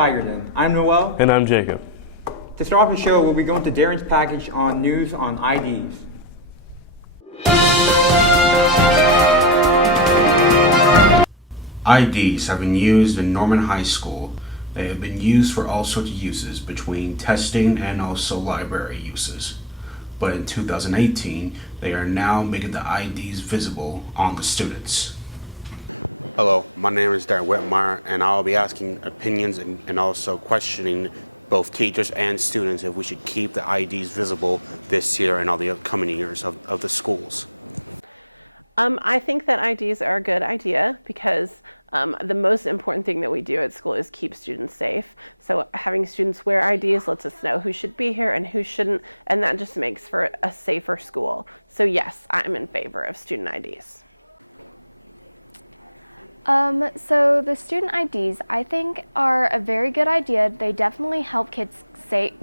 Tiger Den. I'm Noel. And I'm Jacob. To start off the show, we'll be going to Darrin's package on news on IDs. IDs have been used in Norman High School. They have been used for all sorts of uses, between testing and also library uses. But in 2018, they are now making the IDs visible on the students. Hello, my name is Darrin Whitmire, and I'll be asking opinions and also questioning both teachers and students if we should keep the IDs visible this year and all the upcoming years of the schools. I think that IDs are a good idea because the most important thing that we do at school is keep students safe. So having students wear IDs lets us know who should be here and who shouldn't, and that just makes for a safer school. So yes, I'm in favor of student IDs. So the student IDs, I think, are a very good idea. They definitely help kids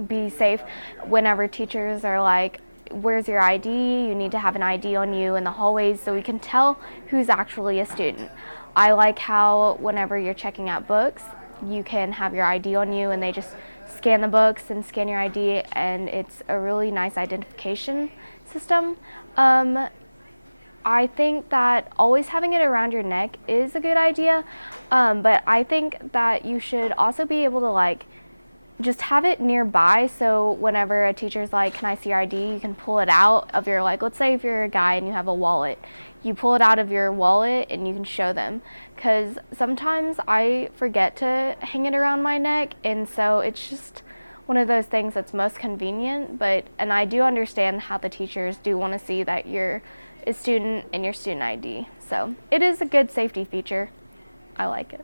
be safe whenever teachers are like, where's your ID? You need to have an ID on you in the hallways so we can tell who's actually a student. I like how whenever you're checking out books, you can have your ID on you and they just scan the books and scan your ID, and it's a really nice identification system. I think that always having it around your neck is a good idea, but I think that you should also be able to just have it nearby, so whenever a teacher's like, can I see your ID, you can pull it out of your, let's say if you're a guy and you have a wallet, you pull it out of your wallet and you can show them, because sometimes I forget to hang it around my neck, and so it's just one of those things that's most convenient, and I do understand how the teachers do want to see that you're a student and your student ID, so it is a good safety feature. I like it.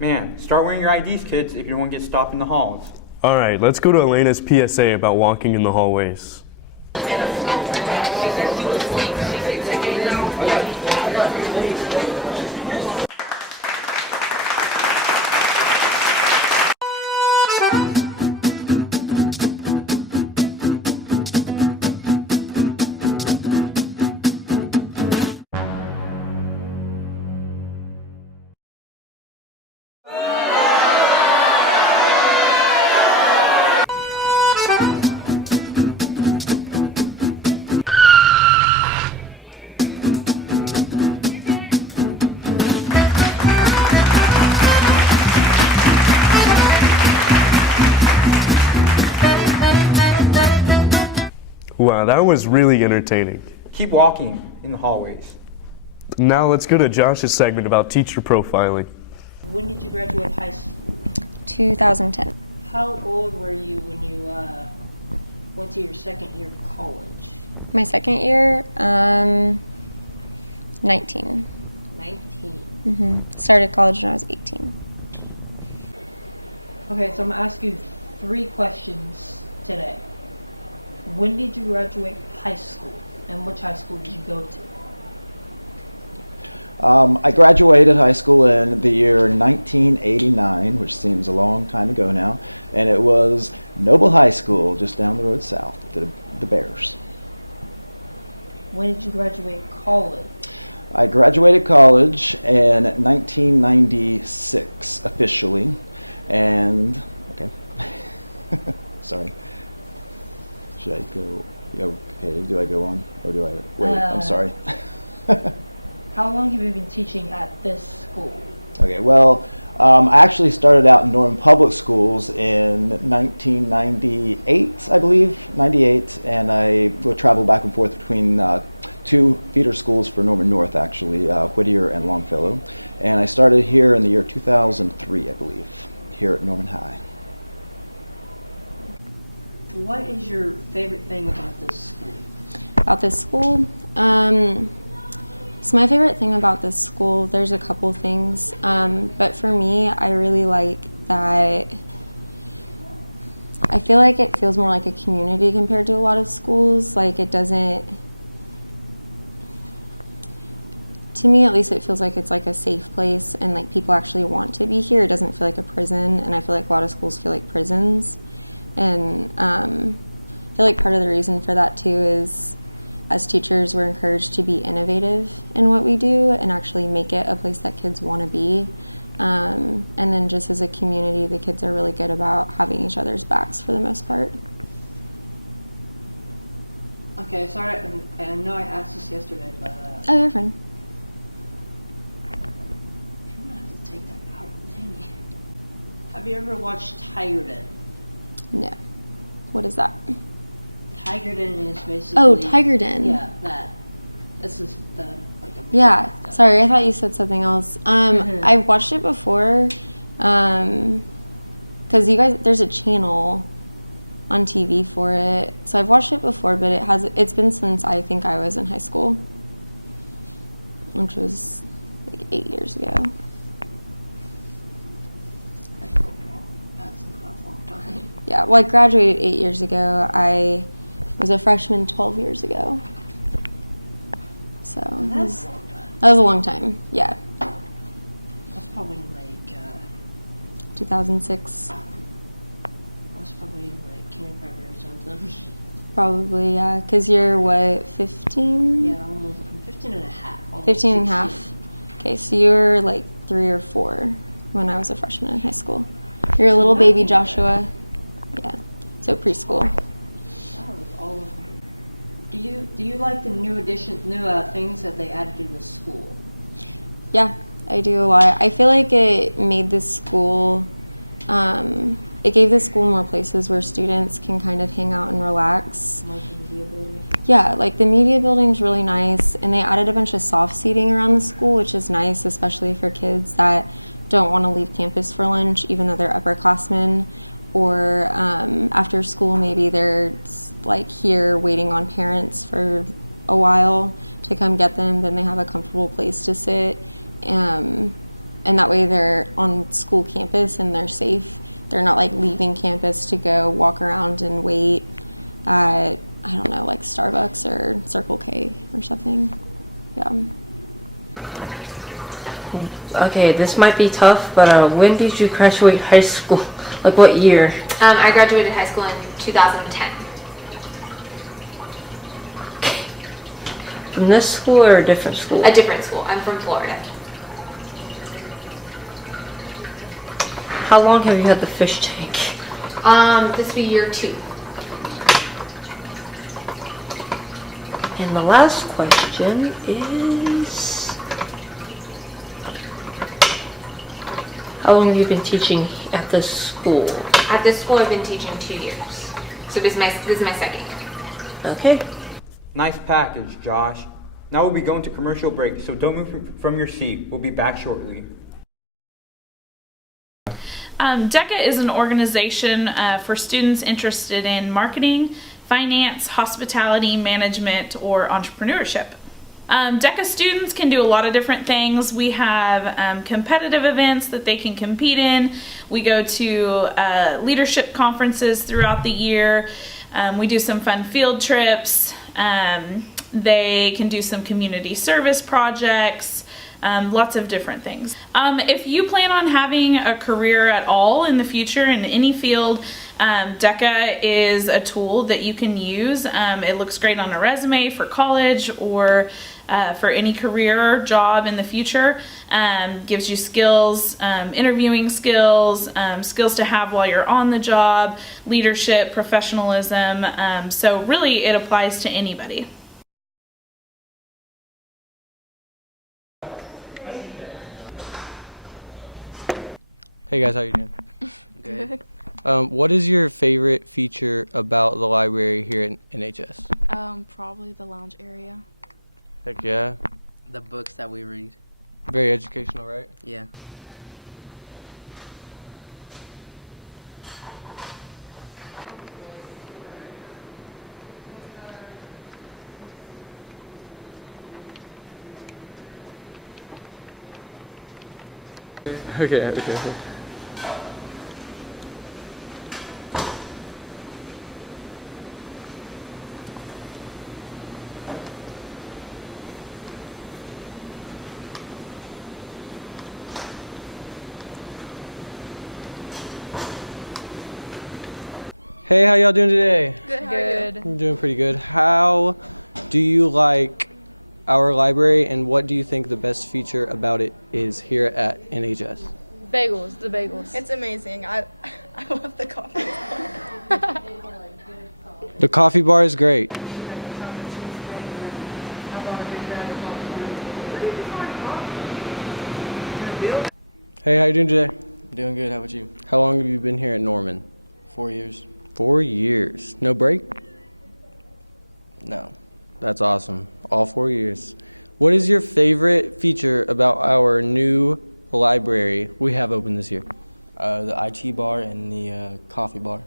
Man, start wearing your IDs, kids, if you don't want to get stopped in the halls. All right, let's go to Alayna's PSA about walking in the hallways. Wow, that was really entertaining. Keep walking in the hallways. Now let's go to Josh's segment about teacher profiling. When did you graduate high school? 2010. How old were you when you went to your second year of college? My second year, 19. 19. Started college when I was 18. Okay, so I'm going to ask you 3 questions today. When did you graduate high school, and which high school did you go to? I graduated high school in the year 1989, which seems a long time ago now, and it was Noble High School, just down the road south, the Bears. When did you graduate college? I graduated college in 1996, officially, and, okay, sorry. Should I go? Okay, do I go on or do I wait? I'm sorry. How long have you been teaching at this school? Okay, well, I actually started out in Norman Public Schools in 1998, I believe, 98, and I would travel back and forth between 2 feeder schools for Norman North, actually, Whittier and Longfellow, and I started here in the year 2003, I believe, here at Norman High. What is your favorite thing about this school? About this school? So my favorite thing about this school, there's a couple things, but for me, I really like that I feel like it feels more like a community compared to a lot of schools. It doesn't, to me at least, it feels like it's like a safe place and people actually want to be here. It doesn't feel like a prison, and I feel like a lot of schools feel like prisons. And I feel like part of the reason for that too is as teachers we're encouraged to be innovative in what we do and actually make it a place that kids want to be. And then just as a community, the kids are really good about having each other's backs for the most part. Okay, sorry, I know I asked this yesterday, but Oh, you're fine. I'm gonna have to take that out. Dang it. Have you ever watched Tiger Den? No. What is that? Tiger Den is basically. Oh, Tiger Den. Yeah, that. This is the Yeah. Sorry, I thought you said something else. I've watched it before, because you guys, there's a channel on TV for it. So I've watched it before, but it's been since I think I was in high school, which was like 8 years ago. That's not a long time. Yeah, well, I graduated 8 years ago. I was a freshman 12 years ago. So That's a long time. that was a long time. Yeah, That's probably like 2006. that's probably like kindergarten or something. Probably, yeah. Because you're what, 15? Yeah, almost. I'm 15 and a half. Almost 15 and a 16. half. Okay, so you were like 3 or 4 when I was a freshman in high school. You're a little baby Joshua. Yeah, so preschool. That was all of them. Do you like the new things that they added to the school? Yeah, I do a lot. I feel like it made the school, it gave the school more places where students can kind of hang out and relax. Like the media building? Yeah, like the media building's really nice, and they added a bunch of soft seating around the school, which is nice, especially for kids that don't want to leave campus for lunch, even though they're upperclassmen, or after school maybe they're like here waiting on parents for a while to come get them. Then they have a comfortable place to sit, and that way they're on school campus and they're safe. They're not like leaving campus to go walk around and wait at, I don't know, like Starbucks or Circle K or something. Yeah. Okay, this might be tough, but when did you graduate high school? Like what year? I graduated high school in 2010. From this school or a different school? A different school. I'm from Florida. How long have you had the fish tank? This will be year 2. And the last question is, how long have you been teaching at this school? At this school, I've been teaching 2 years. So this is my second year. Okay. Nice package, Josh. Now we'll be going to commercial break, so don't move from your seat. We'll be back shortly. DECA is an organization for students interested in marketing, finance, hospitality, management, or entrepreneurship. DECA students can do a lot of different things. We have competitive events that they can compete in. We go to leadership conferences throughout the year. We do some fun field trips. They can do some community service projects. Lots of different things. If you plan on having a career at all in the future in any field, DECA is a tool that you can use. It looks great on a resume for college or for any career job in the future. Gives you skills, interviewing skills, skills to have while you're on the job, leadership, professionalism. So really it applies to anybody. Hey guys, how you doing? Good. What is your favorite feature about the library here in NHS? Probably the lounge area. Heck yeah. The books that we read. Very educational, right? Yeah. Okay. Hey, how y'all doing today? Good. I'm doing pretty good. How do you like our library, and what do you think the best feature about it is here at NHS? Bagels, the bagels. It's amazing. I love the coffee. The coffee bar is great. Hey, how you doing today? Doing good. How about you? How long have you been here at Norman? 4 years. 4 years. No break? No. That's awesome. All 4 years. What is your favorite feature about our new library we have open this year? The IT bar and the coffee bar.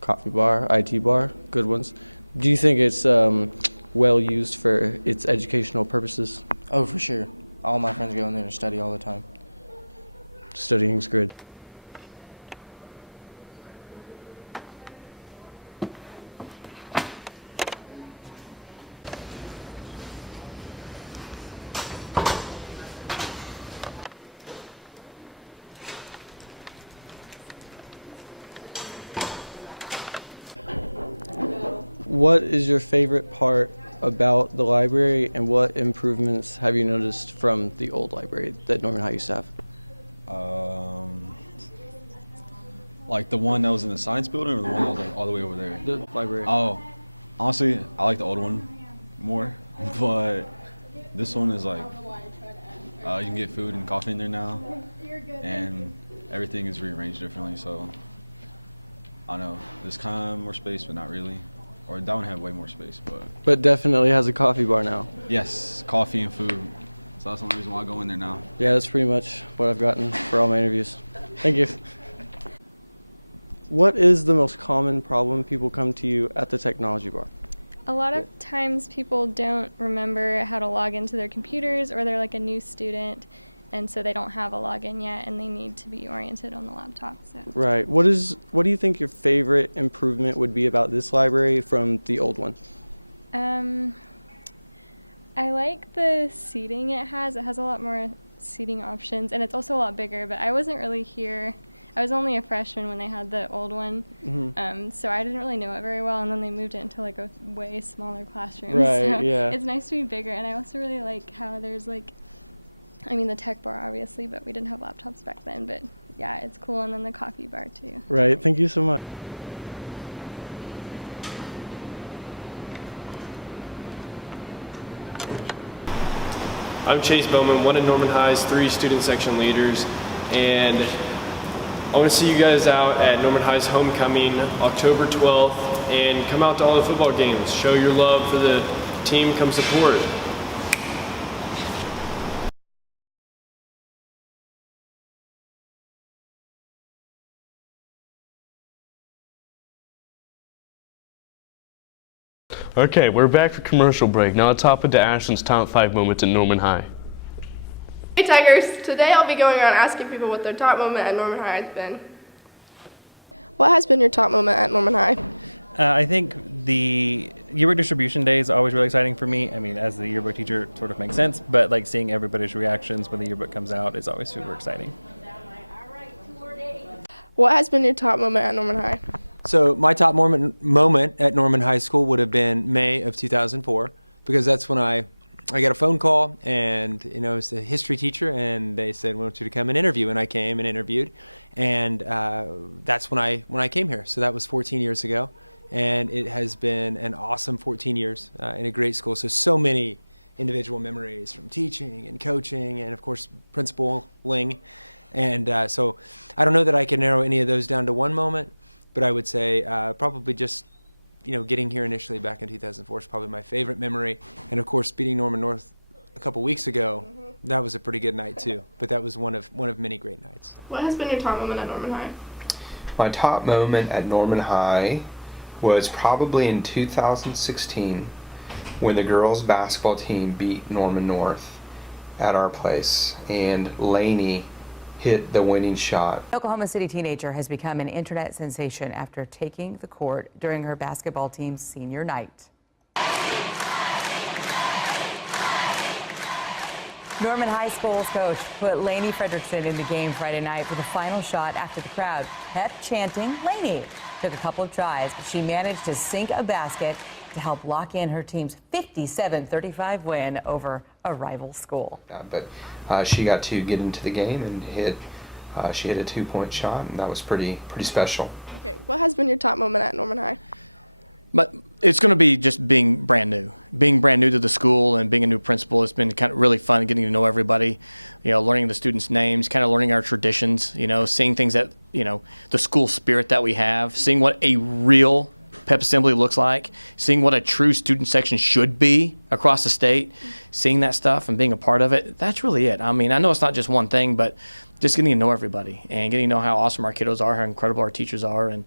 Coffee bar, IT bar, good ones. Do you think it's well used for its educational purposes? Oh, for sure. All my friends go in there to study all the time. Studying's good. What is your favorite part about the library, and what improvements have you noticed from the old library that Norman High used to have? Like the one that was in the science building, or the one that was like all the way over there? The library. Oh, honestly, I like the old one more, but this one is like you can get food and coffee in there now, and everything is rearranged differently. So I don't know, there's kind of more space, but not really. Or that one had way more space, But definitely has a coffee bar now. yes, coffee and food. So that's the only reason why I go in there now. Yeah, that's pretty much what I've gotten for all my interviews. Thank you. What is the most common problem people come to you at the technology bar? A lot of times people don't remember how to log into their computers, or they're like a new student, and so they don't have a login yet, and they need to be oriented on the laptop. So. Right. What do you think your favorite improvement would be about this library from the old one? I like the seating it has. It has a lot more seating options, and it's also a lot bigger, but I wasn't really here. I was only a freshman when they had the old one, so I didn't really know it very well, and then they moved it into like a way smaller classroom. Right, so yeah. It's nice to be bigger, and I also really like how there's like, I mean the tech bar obviously, but we didn't have laptops back then, but yeah, it's cool, and then the coffee bar too. Right, thank you so much. I'm Chase Bowman, one of Norman High's 3 student section leaders, and I want to see you guys out at Norman High's homecoming October 12th, and come out to all the football games. Show your love for the team, come support. Okay, we're back for commercial break. Now let's hop into Ashlyn's top 5 moments at Norman High. Hey Tigers, today I'll be going around asking people what their top moment at Norman High has been. What has been your top moment at Norman High? I think the yearbook distribution day is always really exciting for me. I mean, as the yearbook teacher, it sort of makes sense, but like seeing everybody's reactions when the yearbook comes out is always super exciting. What has been your top moment at Norman High? So my top moment at Norman High School would have been May of 2004, because that's when I got a phone call, and it's a history teacher, and they said, "We want you to come and interview," and I came and interviewed, and that's when I came here. So that was 14 years ago, and it has been an awesome 14 years in a great school. So many individual memories from teaching and coaching, and of course principaling, and so I don't know that I can narrow any of those down to one moment. But I would say probably just, getting here initially back in 2004 is probably my favorite memory. And of course, beating Norman North a couple weeks ago, that was a pretty good night too. But that was one of many great nights. What has been your top moment at Norman High? My top moment at Norman High was probably in 2016 when the girls basketball team beat Norman North at our place, and Lainey hit the winning shot. Oklahoma City teenager has become an internet sensation after taking the court during her basketball team's senior night. Norman High School's coach put Lainey Fredrickson in the game Friday night for the final shot after the crowd kept chanting Lainey. Took a couple of tries, but she managed to sink a basket to help lock in her team's 57-35 win over a rival school. But she got to get into the game and hit She hit a 2-point shot, and that was pretty special. Okay, what has been your top moment at Norman High? But it's going to be just being brand new to the school and being a new principal. It's been kind of really fun getting to know everybody, learning the students' names, kind of learning our traditions, seeing things that, the school spirit that we have, seeing what a real pep assembly looks like, seeing what a true student section should be across the state, seeing that stuff and being a part of it. That's really it. I mean, I know it's not just one thing, but just getting to know everybody and getting to know how awesome our kiddos are, how incredible our teachers are, and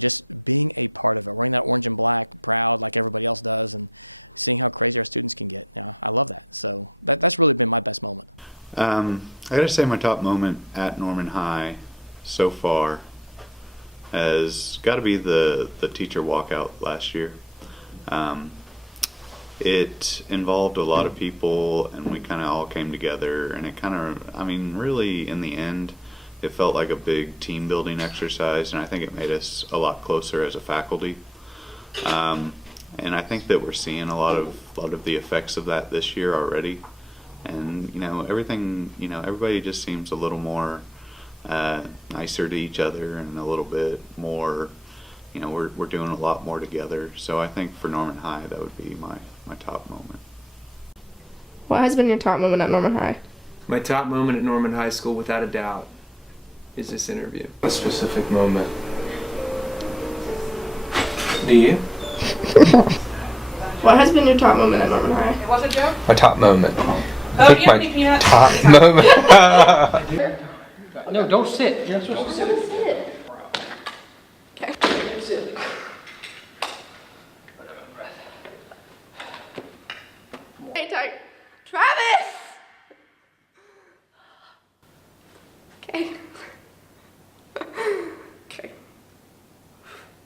just being a part of it, wearing that orange and black, proud like everybody else does, and seeing how crazy our students can get. I love that. So that's really been my best moment. I gotta say my top moment at Norman High so far has got to be the teacher walkout last year. It involved a lot of people, and we kind of all came together, and it kind of, really in the end, it felt like a big team building exercise, and I think it made us a lot closer as a faculty. And I think that we're seeing a lot of the effects of that this year already. And everybody just seems a little more nicer to each other, and a little bit more, we're doing a lot more together. So I think for Norman High, that would be my top moment. What has been your top moment at Norman High? My top moment at Norman High School, without a doubt, is this interview. A specific moment. Do you? What has been your top moment at Norman High? It was a joke? My top moment. Oh, do you have any peanuts? Top moment. No, don't sit. You're not supposed to sit. Okay. Sit. Hey, tight. Travis! Okay. Okay.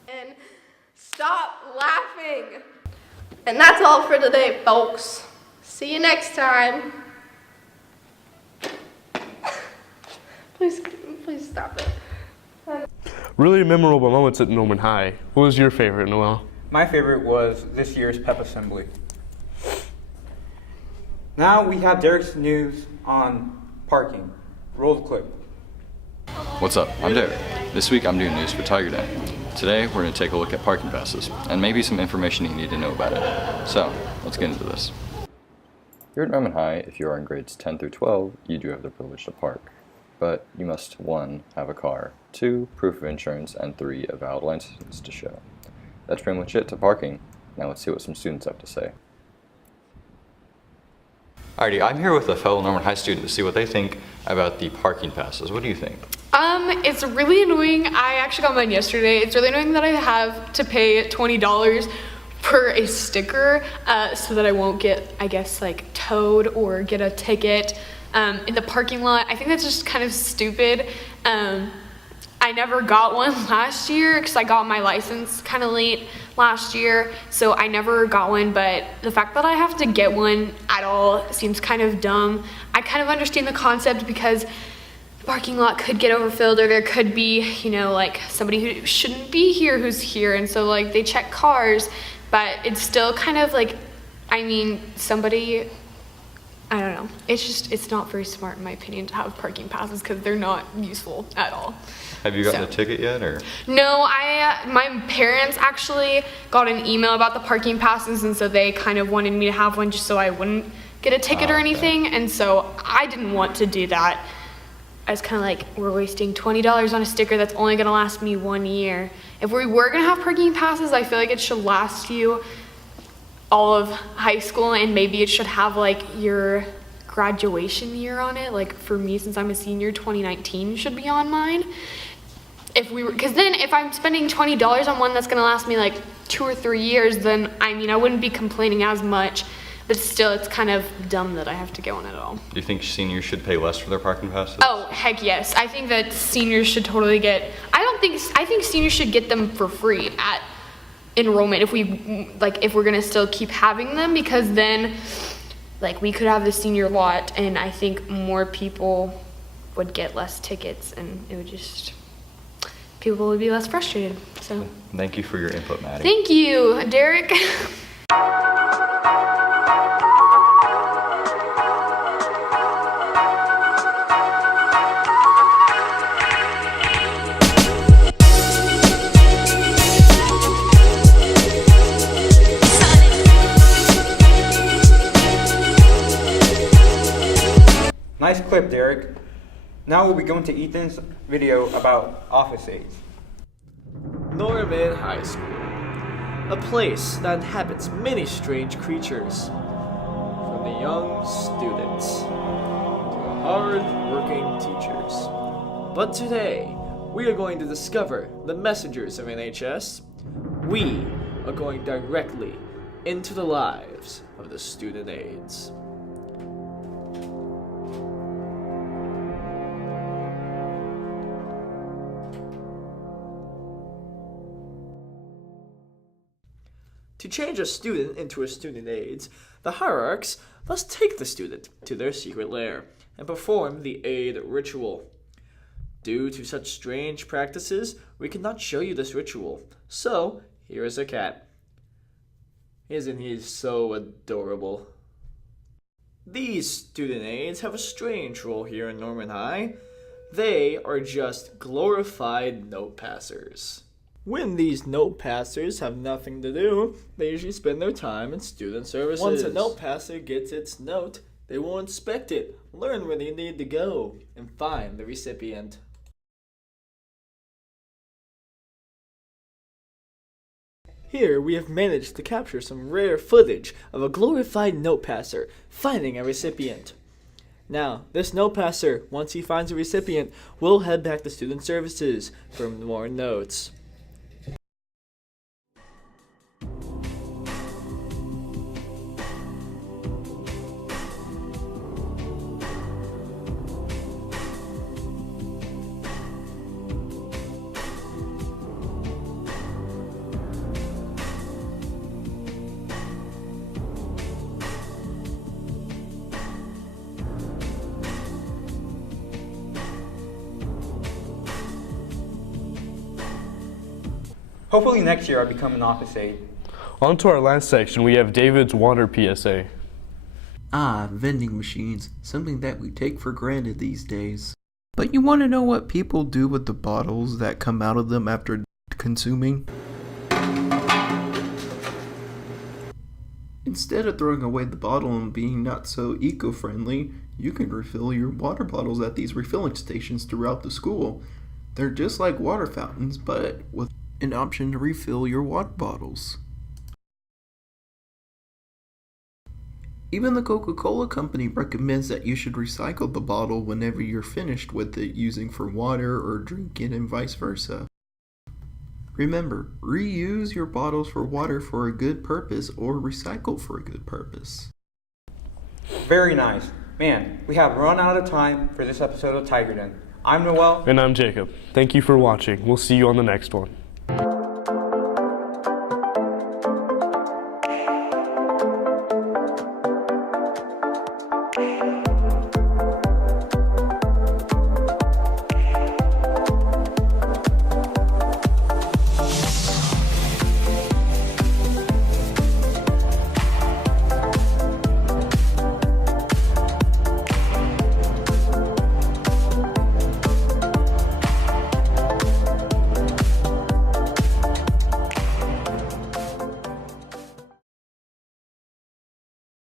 And stop laughing. And that's all for today, folks. See you next time. Please stop it. Really memorable moments at Norman High. What was your favorite, Noel? My favorite was this year's pep assembly. Now we have Derek's news on parking. Roll the clip. What's up? I'm Derek. This week I'm doing news for Tiger Day. Today we're going to take a look at parking passes and maybe some information you need to know about it. So let's get into this. Here at Norman High, if you are in grades 10 through 12, you do have the privilege to park. But you must 1. Have a car, 2. Proof of insurance, and 3. A valid license to show. That's pretty much it to parking. Now let's see what some students have to say. Alrighty, I'm here with a fellow Norman High student to see what they think about the parking passes. What do you think? It's really annoying. I actually got mine yesterday. It's really annoying that I have to pay $20 per a sticker so that I won't get, I guess, like towed or get a ticket in the parking lot. I think that's just kind of stupid. I never got one last year because I got my license kind of late last year, so I never got one, but the fact that I have to get one at all seems kind of dumb. I kind of understand the concept because the parking lot could get overfilled, or there could be, like somebody who shouldn't be here who's here, and so like they check cars, but it's still kind of like, somebody, I don't know. It's not very smart in my opinion to have parking passes because they're not useful at all. Have you gotten a ticket yet, or? No, my parents actually got an email about the parking passes, and so they kind of wanted me to have one just so I wouldn't get a ticket or anything, and so I didn't want to do that. I was kind of like, we're wasting $20 on a sticker that's only going to last me 1 year. If we were going to have parking passes, I feel like it should last you all of high school, and maybe it should have like your graduation year on it. Like for me, since I'm a senior, 2019 should be on mine. Because then if I'm spending $20 on one that's gonna last me like 2 or 3 years, then I wouldn't be complaining as much, but still it's kind of dumb that I have to get one at all. Do you think seniors should pay less for their parking passes? Oh, heck yes. I think that seniors should totally get, I think seniors should get them for free at enrollment if we're gonna still keep having them, because then we could have the senior lot and I think more people would get less tickets, and it would just, people would be less frustrated. So thank you for your input, Maddie. Thank you, Derek. Nice clip, Derek. Now we'll be going to Ethan's video about office aids. Norman High School, a place that inhabits many strange creatures, from the young students to hard-working teachers. But today, we are going to discover the messengers of NHS. We are going directly into the lives of the student aides. To change a student into a student aides, the hierarchs must take the student to their secret lair and perform the aid ritual. Due to such strange practices, we cannot show you this ritual, so here is a cat. Isn't he so adorable? These student aides have a strange role here in Norman High. They are just glorified note passers. When these note passers have nothing to do, they usually spend their time in student services. Once a note passer gets its note, they will inspect it, learn where they need to go, and find the recipient. Here we have managed to capture some rare footage of a glorified note passer finding a recipient. Now, this note passer, once he finds a recipient, will head back to student services for more notes. Hopefully next year I become an office aide. On to our last section, we have David's water PSA. Vending machines, something that we take for granted these days. But you want to know what people do with the bottles that come out of them after consuming? Instead of throwing away the bottle and being not so eco-friendly, you can refill your water bottles at these refilling stations throughout the school. They're just like water fountains, but with an option to refill your water bottles. Even the Coca-Cola company recommends that you should recycle the bottle whenever you're finished with it using for water or drinking and vice versa. Remember, reuse your bottles for water for a good purpose or recycle for a good purpose. Very nice. Man, we have run out of time for this episode of Tiger Den. I'm Noel. And I'm Jacob. Thank you for watching. We'll see you on the next one.